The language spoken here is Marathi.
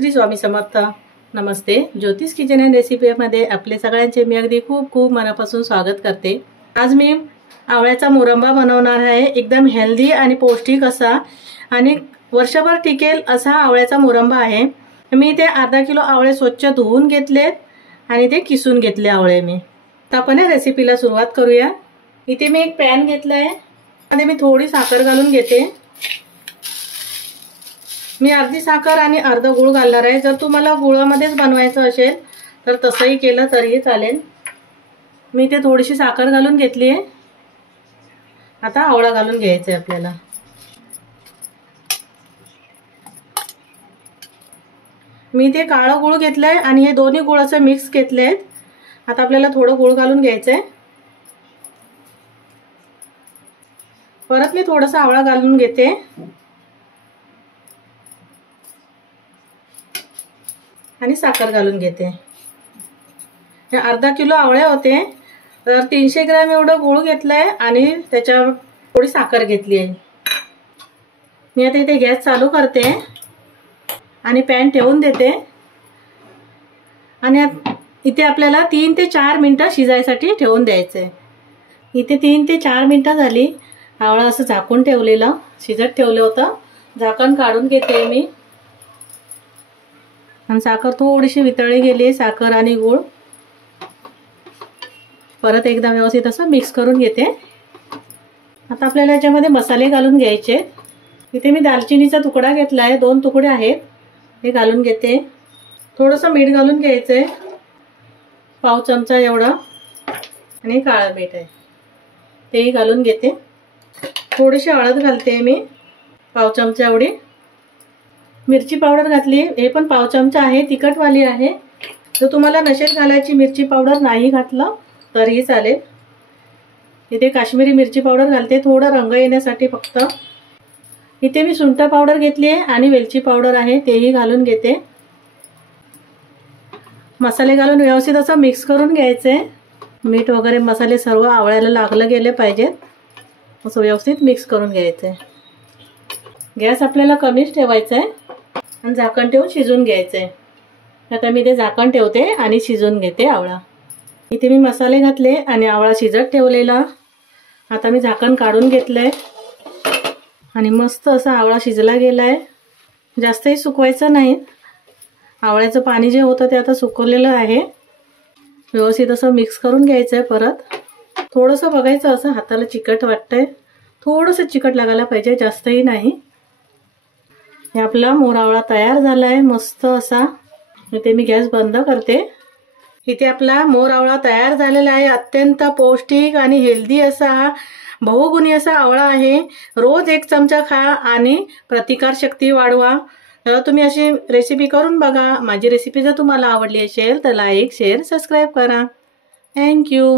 श्री स्वामी समर्थ। नमस्ते। ज्योतिष किचन अँड रेसिपीमध्ये आपले सगळ्यांचे मी अगदी खूप खूप मनापासून स्वागत करते। आज मी आवळ्याचा मुरंबा बनवणार आहे। एकदम हेल्दी आणि पौष्टिक असा आणि वर्षभर टिकेल असा आवळ्याचा मुरंबा आहे। मी ते अर्धा किलो आवळे स्वच्छ धुवून घेतलेत आणि ते किसून घेतले आवळे मी। तर आपण या रेसिपीला सुरुवात करूया। इथे मी एक पॅन घेतलाय, त्यामध्ये मी थोडी साखर घालून घेते। मी अर्धी साखर आणि अर्धा गूळ घालणार आहे। जर तुम्हाला गुळामध्येच बनवायचं असेल तर तसंही केलं तरीही चालेल। मी ते थोडीशी साखर घालून घेतली आहे। आता आवळा घालून घ्यायचा आहे आपल्याला। मी ते काळं गूळ घेतलंय आणि हे दोन्ही गुळाचं मिक्स घेतले आहेत। आता आपल्याला थोडं गूळ घालून घ्यायचंय। परत मी थोडासा आवळा घालून घेते आणि साखर घालून घेते। हे अर्धा किलो आवळे होते तर 300 ग्रॅम एवढं गूळ घेतलंय आणि त्याच्यावर थोडी साखर घेतली आहे। मी आता इथे गॅस चालू करते आणि पॅन ठेवून देते आणि इथे आपल्याला 3 ते 4 मिनिटं शिजायसाठी ठेवून द्यायचे। इथे 3 ते 4 मिनिटं झाली। आवळा असं झाकून ठेवलेलं, शिजत ठेवलं होतं। झाकण काढून घेते मी आणि साखर थोडीशी वितळली गेली, साखर आणि गूळ परत एकदा व्यवस्थित असं मिक्स करून घेते। आता आपल्याला याच्यामध्ये मसाले घालून घ्यायचे। इथे मी दालचिनीचा तुकडा घेतलाय, 2 तुकडे आहेत, हे घालून घेते। थोडंसं मीठ घालून घ्यायचंय, पाव चमचा एवढा, आणि काळं मीठ आहे तेही घालून घेते। थोडीशी हळद घालते मी, पाव चमचा एवढी। मिरची पावडर घातली, हे पण पाव चमचा आहे, तिखटवाली आहे। जर तुम्हाला नसेल घालायची मिरची पावडर नाही घातलं तरीही चालेल। इथे काश्मीरी मिरची पावडर घालते, थोडा रंग येण्यासाठी फक्त। इथे मी सुंठ पावडर घेतली आहे आणि वेलची पावडर आहे, तेही घालून घेते। मसाले घालून व्यवस्थित असं मिक्स करून घ्यायचे। मीठ वगैरे मसाले सर्व आवळ्याला लागले गेले पाहिजेत, असं व्यवस्थित मिक्स करून घ्यायचे। गॅस आपल्याला कमीच ठेवायचा आहे आणि झाकण ठेवून शिजून घ्यायचंय। आता मी ते झाकण ठेवते आणि शिजून घेते आवळा। इथे मी मसाले घातले आणि आवळा शिजत ठेवलेला। आता मी झाकण काढून घेतलंय आणि मस्त असा आवळा शिजला गेलाय। जास्तही सुकवायचं नाही, आवळ्याचं पाणी जे होतं ते आता सुकवलेलं आहे। व्यवस्थित असं मिक्स करून घ्यायचंय। परत थोडंसं बघायचं, असं हाताला चिकट वाटतंय, थोडंसं चिकट लागायला पाहिजे, जास्तही नाही। हे आपला मोरावळा तयार झालाय मस्त असा। इथे मी गॅस बंद करते। इथे आपला मोरावळा तयार झालेला आहे। अत्यंत पौष्टिक आणि हेल्दी असा बहुगुणी असा आवळा आहे। रोज 1 चमचा खा आणि प्रतिकारशक्ती वाढवा। तर तुम्ही अशी रेसिपी करून बघा। माझी रेसिपी जर तुम्हाला आवडली असेल तर लाईक, शेअर, सबस्क्राईब करा। थँक्यू।